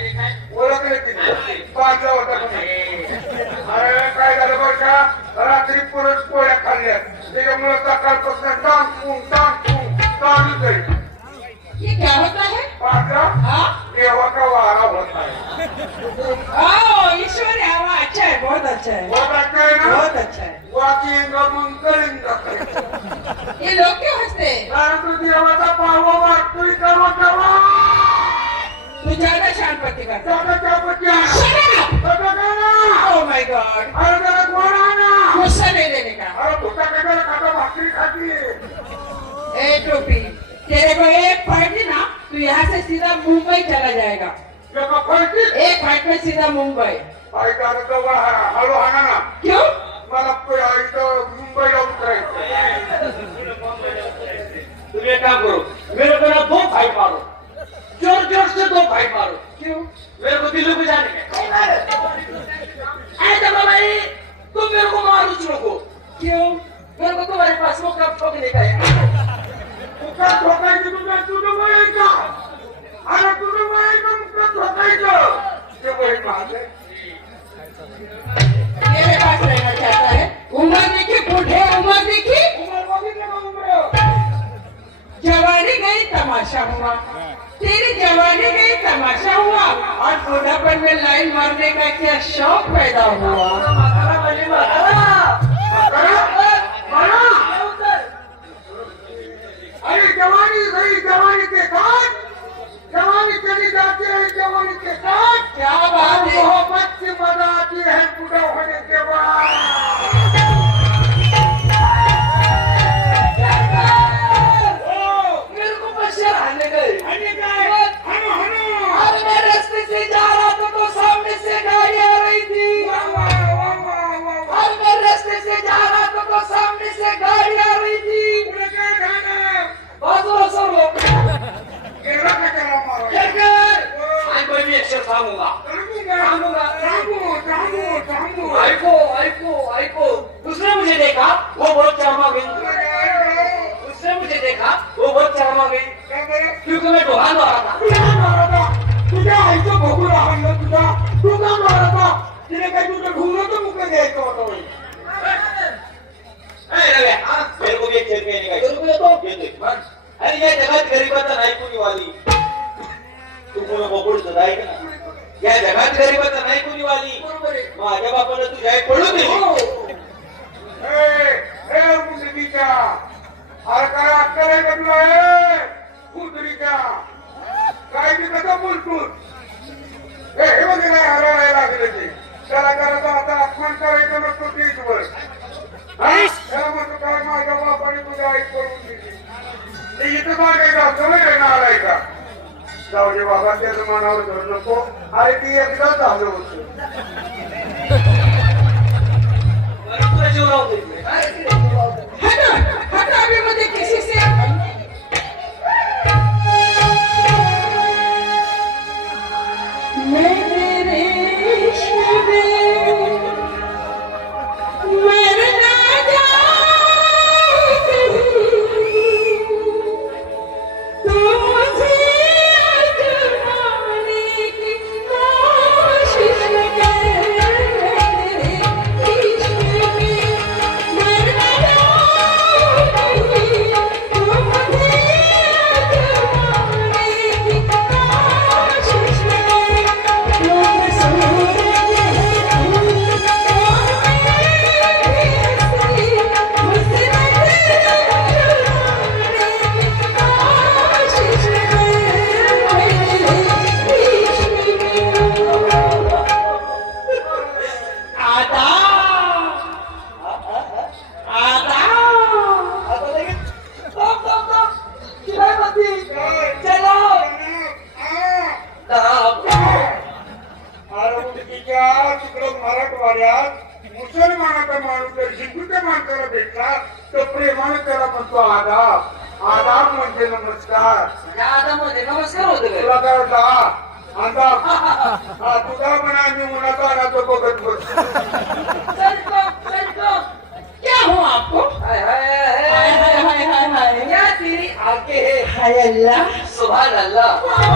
ओळखलं की नाही? पाचला होता का नाही? अरे काय झालं बरं का रात्री परत पोळ्या खाल्ल्या त्याच्यामुळे सकाळपासून टांग पुंग टांग पुंग चालूच आहे ये क्या होता है? पाचला हाँ? देवाचा वारा होत आहे Oh, ईश्वरी हवा अच्छा है, बहुत अच्छा है. होत आहे ना बहुत अच्छा है. वाकिंगा मग कळींगा ये लोग क्यों हंसते? कारण तो देवाचा पावा वाटतोय तेव्हा तेव्हा तू ज्यादा शांतपति कर. त्याला त्यापती आहे Shut up! सगळं काय ना? Oh my God. अरे त्याला कोण आहे ना। गुस्सा नहीं देने का. अरे भुता कशाला खाता भाकरी खाती ए टोपी तेरे को एक फाइट दी ना तू यहाँ से सीधा मुंबई चला जाएगा। जगा फळती एक फाइट में सीधा मुंबई। ऐकायला जवळ हा- हळू हाणा ना। क्यों? मला प- इथं मुंबईला उतरायचं तुम एक काम करो मेरे को ना दो फाइट मारो। जोर जोर से दो फाइट मारो क्यों मेरे को दिल्ली को जाने का ऐ जब भाई तमाशा हुआ। तेरी जवानी गई तमाशा हुआ और बुढ़ापन में लाइन मारने का क्या शौक पैदा हुआ? अरे जवानी गई जवानी के साथ। जवानी चली जाती है जवानी के साथ। क्या बात है। या जगात गरिबाचा नाही कोणी वाली. तू कोण बोबडतो ऐक ना. या जगात गरिबाचा नाही कोणी वाली. माझ्या बापानं तुझ्या आई पडू दिली जाऊ दे बाबा त्याचं मनावर धरू नको. अरे ती एकदा झालं होतं. जीव लावतो तर प्रेमानं त्याला म्हणतो आदाब. आदाब म्हणजे नमस्कार. या आदामध्ये नमस्कार होते? तुला काय वाटलं आदाब. हा तुझा म्हणा मी मुलाचा अनाचं बघत बसतो संतो, संतो, क्या हो आपको? हाय हाय हाय हाय. हाय हाय हाय हाय हाय. क्या तेरी आंखें है. हाय अल्लाह. सुभान अल्लाह. क्या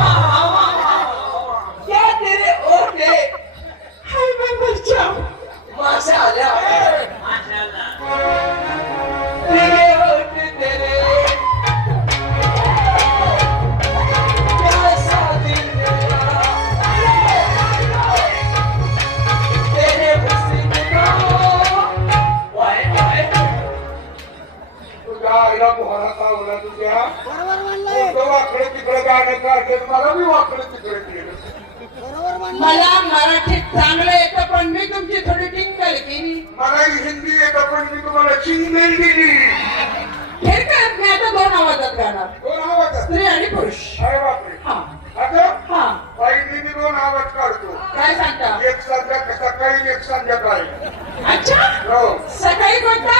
काढलं मला मी वाकडं तिकडं केलं मला मराठीत चांगलं येतं पण मी तुमची थोडी टिंकल केली मला हिंदी येतं पण मी तुम्हाला चिंगल दिली हे काय? मी आता दोन आवाजात गाणार. दोन आवाज स्त्री आणि पुरुष. अरे बापरे हा. आता हा. बाईने मी दोन आवाज काढतो काय सांगता? एक संध्या सकाळी एक संध्याकाळी. अच्छा? हो. सकाळी कोणता?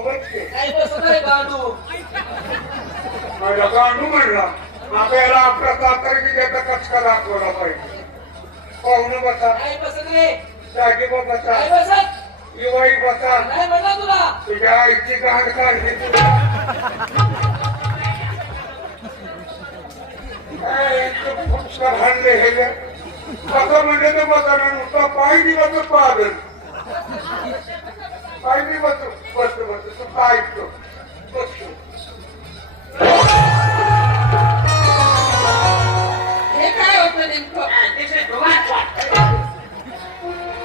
बोबटचे गांडू म्हणला आपल्याला प्रताप तर की त्याचा कचका दाखवला पाहिजे पाहुणे बसा जागे बसा दिवाळी बसा तुझ्या आईची गाड काढली तुला कसं म्हणजे तर बसा नुसता पाय दिला तर बसू बस बस तू ऐकतो हे काय होतं नेमकं?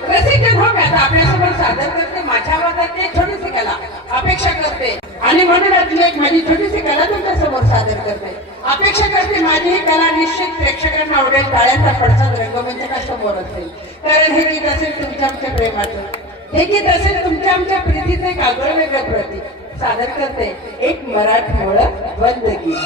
रसिक धोक्यात आपल्यासमोर सादर करते माझ्या एक छोटीशी कला. अपेक्षा करते. आणि म्हणून अजून एक माझी छोटीशी कला तुमच्यासमोर सादर करते. अपेक्षा करते माझी ही कला निश्चित प्रेक्षकांना आवडेल टाळ्यांचा पडसाद रंगमंचका म्हणजे समोर असेल. कारण हे गीत असेल तुमच्या आमच्या प्रेमाचं. हे गीत असेल तुमच्या आमच्या प्रीतीचं एक आगळं वेगळं प्रतीक सादर करते. एक मराठमोळ बंद गीत